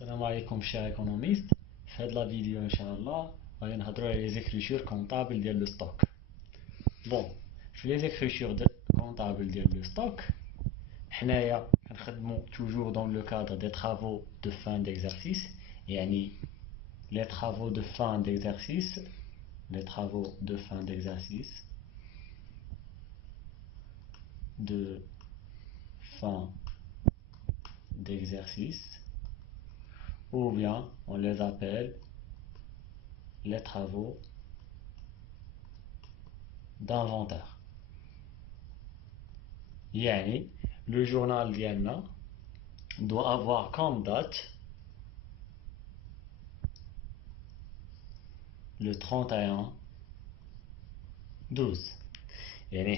Salam alaikum chers économistes. Faites la vidéo Inch'Allah. On va parler les écritures comptables de le stock. Bon, les écritures comptables de le stock, on travaille toujours dans le cadre des travaux de fin d'exercice. Yani les travaux de fin d'exercice, de fin d'exercice, ou bien on les appelle les travaux d'inventaire. Yani, le journal d'Yanna doit avoir comme date le 31/12. Yani,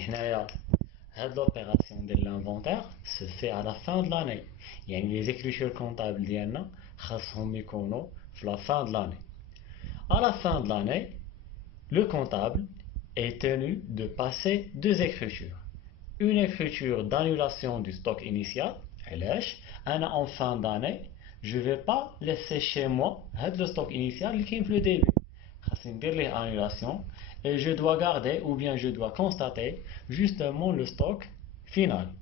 cette opération de l'inventaire se fait à la fin de l'année. Yani, les écritures comptables d'Yanna sont à la fin de l'année. À la fin de l'année, le comptable est tenu de passer deux écritures. Une écriture d'annulation du stock initial, en fin d'année, je ne vais pas laisser chez moi le stock initial qui est le début. Je vais faire l'annulation et je dois garder ou bien je dois constater justement le stock final.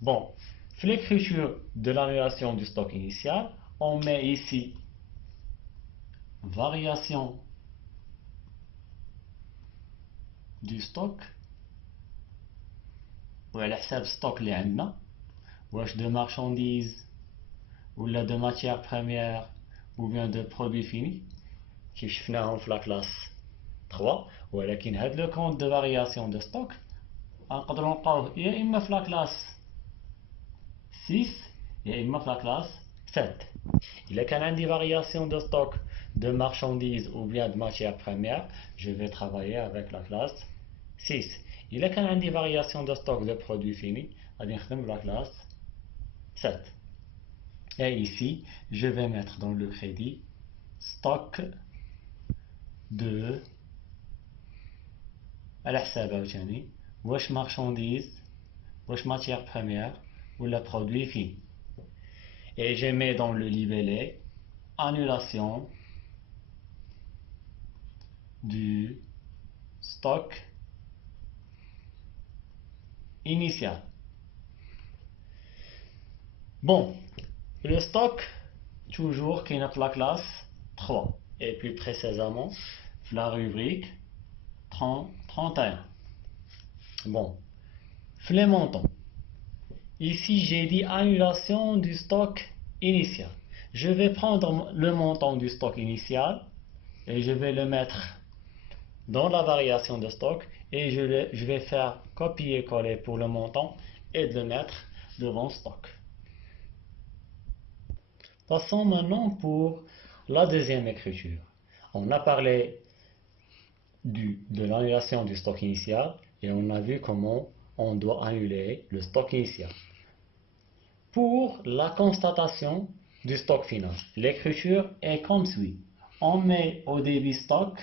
Bon, l'écriture de l'annulation du stock initial, on met ici variation du stock وعلى حساب stock اللي عندنا واش de marchandises ou de matières premières ou bien de produits finis كيف شفناهم في la classe 3 ولكن هذا le compte de variation de stock نقدروا نلقاوه يا اما في la classe 6 يا اما في la classe 7. إذا كان عندي variation de stock de marchandises ou bien de matières premières, je vais travailler avec la classe 6. Il y a une variation de stock de produits finis, à la classe 7. Et ici, je vais mettre dans le crédit stock de wesh marchandises, wesh matières premières ou le produit fini. Et je mets dans le libellé annulation du stock initial. Bon, le stock, toujours qui est dans la classe 3, et plus précisément, la rubrique 31. Bon, les montants. Ici, j'ai dit annulation du stock initial. Je vais prendre le montant du stock initial et je vais le mettre dans la variation de stock et je vais faire copier-coller pour le montant et de le mettre devant stock. Passons maintenant pour la deuxième écriture. On a parlé de l'annulation du stock initial et on a vu comment on doit annuler le stock initial. Pour la constatation du stock final, l'écriture est comme suit. On met au début stock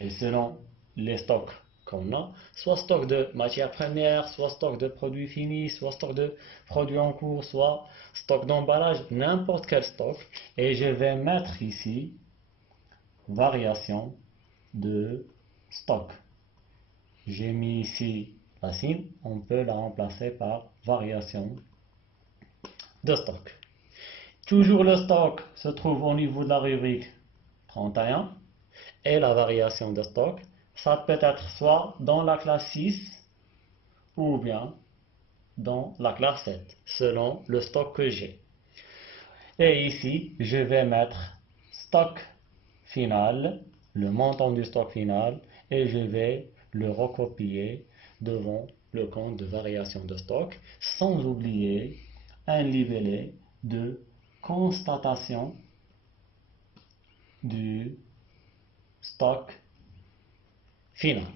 et selon les stocks qu'on a, soit stock de matières premières, soit stock de produits finis, soit stock de produits en cours, soit stock d'emballage, n'importe quel stock. Et je vais mettre ici variation de stock. J'ai mis ici la signe, on peut la remplacer par variation de stock. Toujours le stock se trouve au niveau de la rubrique 31 et la variation de stock, ça peut être soit dans la classe 6 ou bien dans la classe 7, selon le stock que j'ai. Et ici, je vais mettre stock final, le montant du stock final, et je vais le recopier devant le compte de variation de stock, sans oublier un libellé de constatation du stock final.